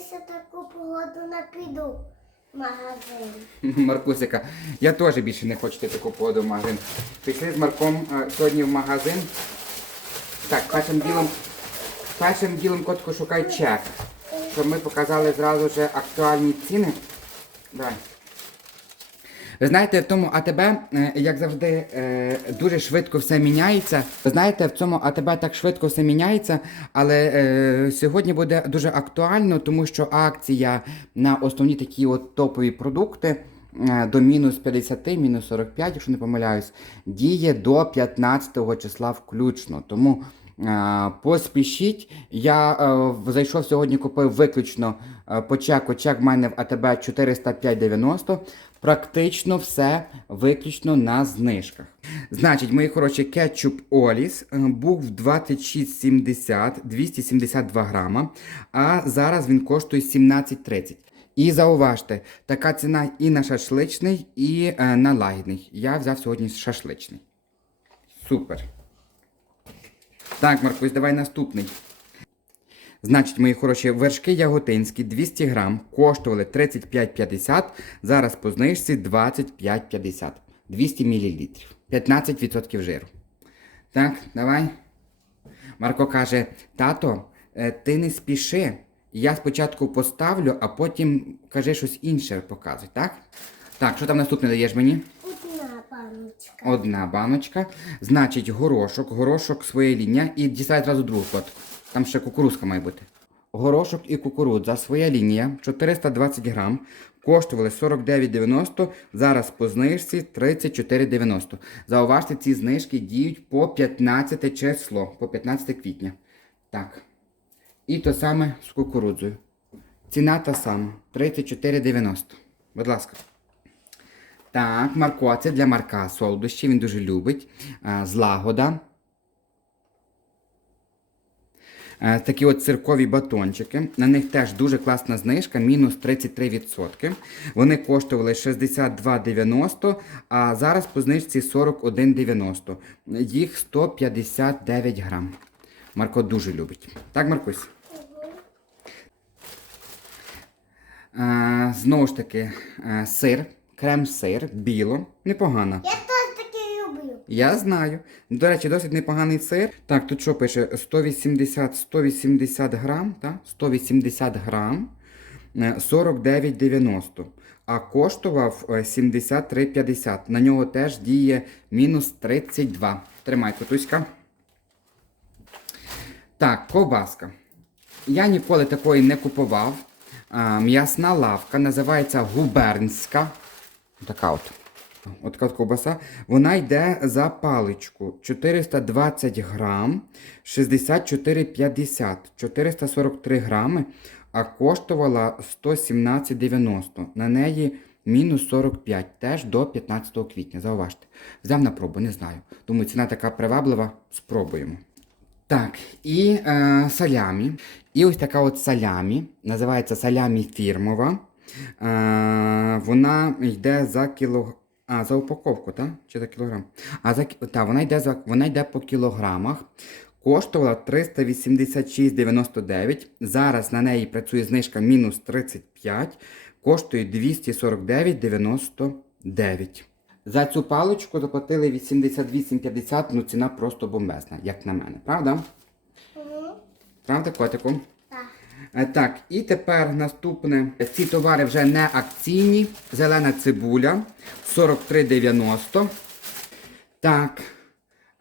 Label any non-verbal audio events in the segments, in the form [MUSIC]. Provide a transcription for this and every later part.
дивися таку погоду на піду в магазин. [LAUGHS] Маркусика, я теж більше не хочу таку погоду в магазин. Пішли з Марком е, сьогодні в магазин. Так, першим ділом, першим ділом котку шукай чек. Щоб ми показали зразу вже актуальні ціни. Давай. Ви знаєте, в тому АТБ, е, як завжди, е, дуже швидко все міняється. Ви знаєте, в цьому АТБ так швидко все міняється, але е, сьогодні буде дуже актуально, тому що акція на основні такі от топові продукти до мінус 50, мінус 45, якщо не помиляюсь, діє до 15 числа включно. Тому поспішіть. Я е, зайшов сьогодні, купив виключно е, по чеку. Чек в мене в АТБ 405,90. Практично все виключно на знижках. Значить, мої хороші, кетчуп Оліс е, був 26,70, 272 грама, а зараз він коштує 17,30. І зауважте, така ціна і на шашличний, і е, на лагідний. Я взяв сьогодні шашличний. Супер. Так, Маркусь, давай наступний. Значить, мої хороші, вершки яготинські 200 грам коштували 35,50, зараз по знижці 25,50. 200 мл. 15% жиру. Так, давай. Марко каже: тато, е, ти не спіши. Я спочатку поставлю, а потім кажи щось інше показуй, так? Так, що там наступне даєш мені? Одна. Баночка. Значить, горошок, горошок своє лінія і дістай зразу другу фотку. Там ще кукурузка має бути. Горошок і кукурудза, своя лінія, 420 грам, коштували 49,90, зараз по знижці 34,90. Зауважте, ці знижки діють по 15 число, по 15 квітня. Так. І то саме з кукурудзою. Ціна та сама, 34,90. Будь ласка. Так, Марко, це для Марка солодощі, він дуже любить. Злагода. Такі от циркові батончики. На них теж дуже класна знижка, мінус 33%. Вони коштували 62,90, а зараз по знижці 41,90. Їх 159 грам. Марко дуже любить. Так, Маркусь? Знову ж таки, сир, крем-сир, біло, непогано. Я теж таке люблю. Я знаю. До речі, досить непоганий сир. Так, тут що пише? 180, 180 грам, так? 180 грам, е, 49,90. А коштував е, 73,50. На нього теж діє мінус 32. Тримай, котуська. Так, ковбаска. Я ніколи такої не купував. А, м'ясна лавка називається губернська. Така от. От така ковбаса. Вона йде за паличку 420 грам, 64,50, 443 грами, а коштувала 117,90. На неї мінус 45, теж до 15 квітня. Зауважте. Взяв на пробу, не знаю. Думаю, ціна така приваблива. Спробуємо. Так, і е, салямі. І ось така от салямі. Називається салямі фірмова. Е, вона йде за кіло... А, за упаковку, так? Чи за кілограм? А за та, вона йде за вона йде по кілограмах. Коштувала 386,99. Зараз на неї працює знижка мінус 35. Коштує 249,99. За цю паличку заплатили 88,50, ну ціна просто бомбезна, як на мене, правда? Угу. Правда, котику? Так. Е, і тепер наступне. Ці товари вже не акційні. Зелена цибуля 43,90. Так.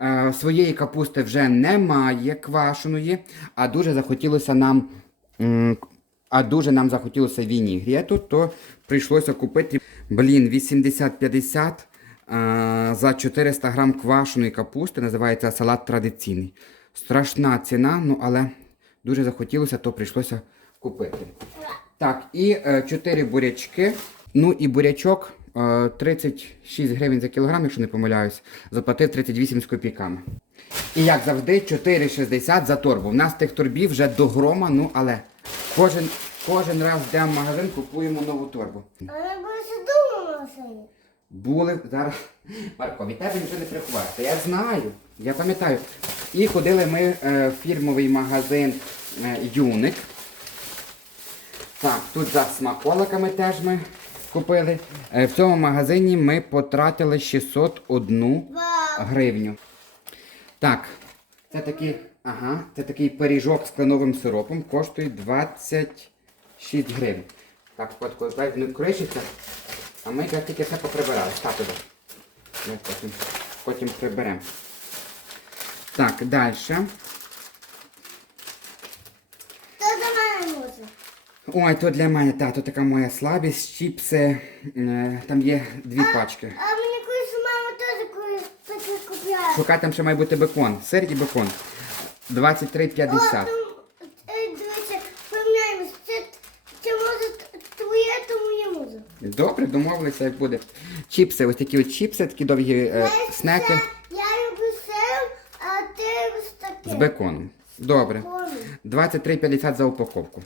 е, Своєї капусти вже немає квашеної, а дуже захотілося нам. А дуже нам захотілося вінігрєту, то прийшлося купити, блін, 80-50 за 400 грам квашеної капусти. Називається салат традиційний. Страшна ціна, ну але дуже захотілося, то прийшлося купити. Так, і е, 4 бурячки. Ну і бурячок е, 36 гривень за кілограм, якщо не помиляюсь, заплатив 38 з копійками. І як завжди, 4,60 за торбу. У нас тих торбів вже до грома, ну але кожен, кожен раз йдемо в магазин, купуємо нову торбу. А ми машині. Були зараз. Марко, від тебе нічого не приховається. Я знаю, я пам'ятаю. І ходили ми е, в фірмовий магазин е, Юник. Так, тут за смаколиками теж ми купили. Е, В цьому магазині ми потратили 601 гривню. Так, це такий, ага, це такий пиріжок з кленовим сиропом, коштує 26 гривень. Так, котко, дай кришиться, а ми якраз тільки все поприбирали. Так. Ми потім, потім приберемо. Так, далі. Хто за мене може? Ой, то для мене, та, то така моя слабість, чіпси. е, Там є дві пачки. А мені колись мама теж колись таке купляє. Шукай, там ще має бути бекон. Сир і бекон. О, 23,50. там, е, дивіться, поміняємось. Це, це може твоє, то моє може. Добре, домовилися, як буде. Чіпси, ось такі от чіпси, такі довгі е, снеки Я люблю сир, а ти ось таке. з беконом. Добре. 23,50 за упаковку.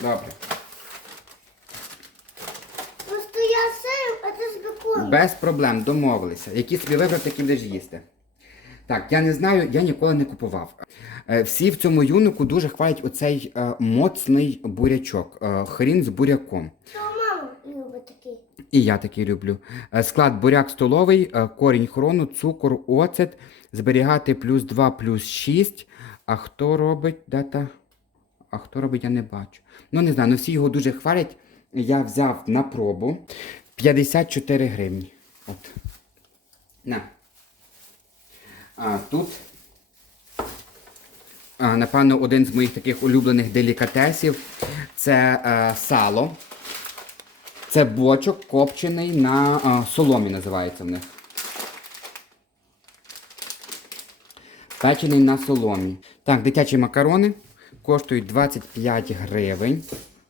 Добре. Просто я сир, а ти з беконом. Без проблем, домовилися. Які собі вибрати, такі будеш їсти. Так, я не знаю, я ніколи не купував. Е, Всі в цьому юнику дуже хвалять оцей е, моцний бурячок. е, хрін з буряком. То такий. І я такий люблю. Е, Склад буряк столовий, е, корінь хрону, цукор, оцет, зберігати плюс 2, плюс 6. А хто робить дата? А хто робить, я не бачу. Ну, не знаю, ну всі його дуже хвалять. Я взяв на пробу 54 гривні. От. На. А тут, а, напевно, один з моїх таких улюблених делікатесів це е, сало. Це бочок копчений на а, соломі, називається в них. Печений на соломі. Так, дитячі макарони коштують 25 гривень.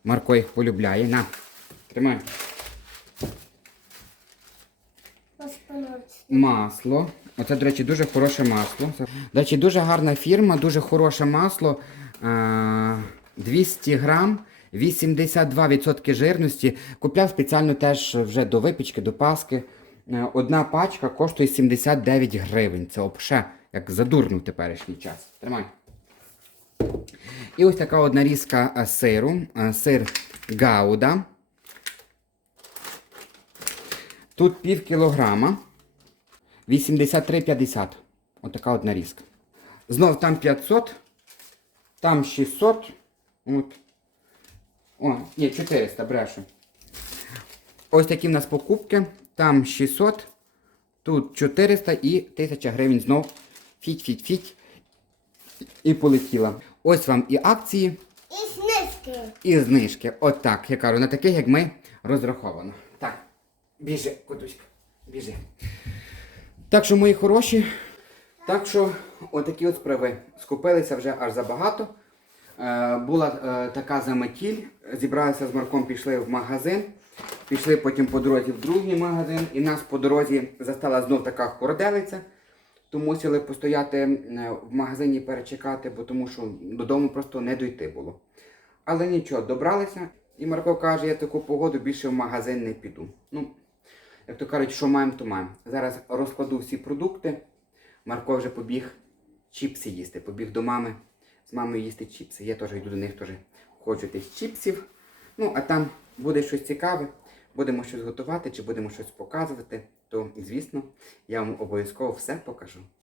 Марко їх полюбляє. На, тримай. Масло. Оце, до речі, дуже хороше масло. До речі, дуже гарна фірма, дуже хороше масло. 200 грам, 82% жирності. Купляв спеціально теж вже до випічки, до Паски. Е, Одна пачка коштує 79 гривень. Це взагалі як задурно в теперішній час. Тримай. І ось така одна різка е, сиру. Е, Сир Гауда. Тут пів кілограма. 83,50. Отака одна різка. Знов там 500, там 600. От. О, ні, 400, брешу. Ось такі в нас покупки. Там 600, тут 400 і 1000 гривень знов. Фіть-фіть-фіть. І полетіла. Ось вам і акції, І снизки. і знижки. От так, я кажу, на таких, як ми, розраховано. Так, біжи, котуська, біжи. Так що, мої хороші, так що, отакі от справи. Скупилися вже аж забагато. Е, була е, така заметіль. Зібралися з Марком, пішли в магазин. Пішли потім по дорозі в другий магазин. І нас по дорозі застала знов така хорделиця. То мусили постояти е, в магазині перечекати, бо тому що додому просто не дойти було. Але нічого, добралися. І Марко каже, я таку погоду більше в магазин не піду. Ну, як то кажуть, що маємо, то маємо. Зараз розкладу всі продукти. Марко вже побіг чіпси їсти, побіг до мами з мамою їсти чіпси. Я теж йду до них, теж хочу тих чіпсів. Ну, а там буде щось цікаве, будемо щось готувати чи будемо щось показувати, то, звісно, я вам обов'язково все покажу.